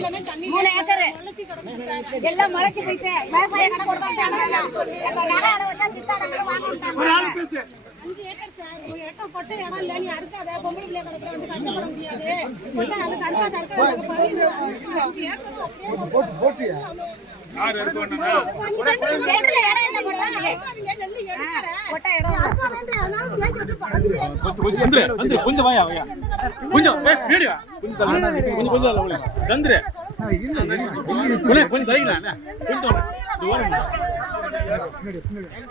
3 acre எல்லாம் முளைச்சு போயிட்டு விவசாய கடை கொடுத்தாங்க. சித்தாடங்களும் வாங்க விட்டாங்க. 5 ஏக்கர் சார். ஒரு இடம் போட்டு இடம் இல்லை, நீ அடுக்காத பொம்பளை பிள்ளைய கடற்கரை வந்து கஷ்டப்பட முடியாது. போட்டு அது தனியாக கொஞ்சம் வாயா கொஞ்சம் சந்திர கொஞ்சம் தைக்கலாம்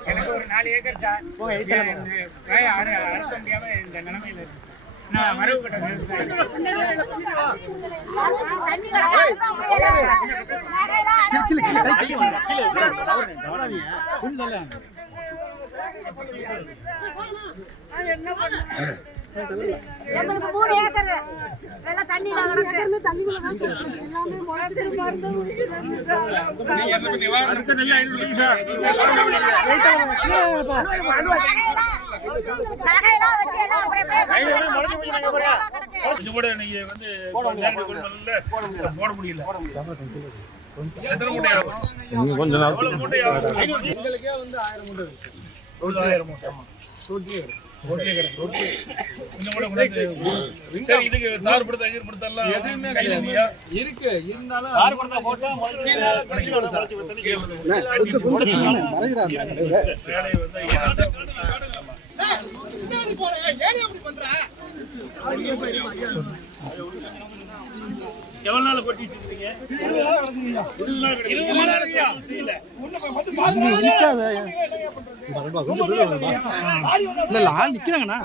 எனக்கு ஒரு 4 ஏக்கர் சார். அறுக்க முடியாம இந்த நிலைமையில இருக்கு. நான் மரபு கட்ட எங்களுக்கு 3 ஏக்கர் எல்லாம் தண்ணியில கிடக்கு. கூட நீங்க வந்து போட முடியல. எத்தனை மூட்டை ஆகும்? கொஞ்சம் எங்களுக்கே வந்து 1000 மூட்டை இருக்கு. 1000 மூட்டை இதுக்கு தார் படுத்த ஈர்ப்படுத்தலாம் எதுவுமே இருக்கு. இருந்தாலும் தார் படுத்த போட்டா எவ்வளவு நாள் கொட்டி வச்சிருக்கீங்க? 20 நாள் நிக்கிறாங்கண்ணா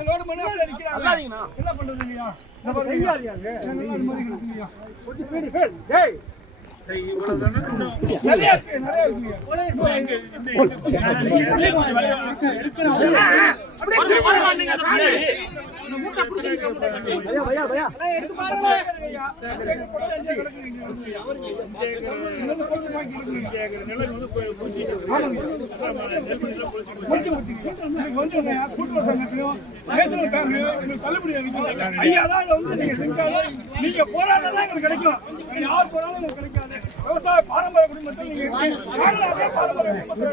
நீங்க போராட்டம் தான் எங்களுக்கு கிடைக்கும். யார் போராட்டம் கிடைக்காது. விவசாய பாரம்பரிய குடும்பத்தில் நீங்க பாரம்பரிய குடும்பத்தில்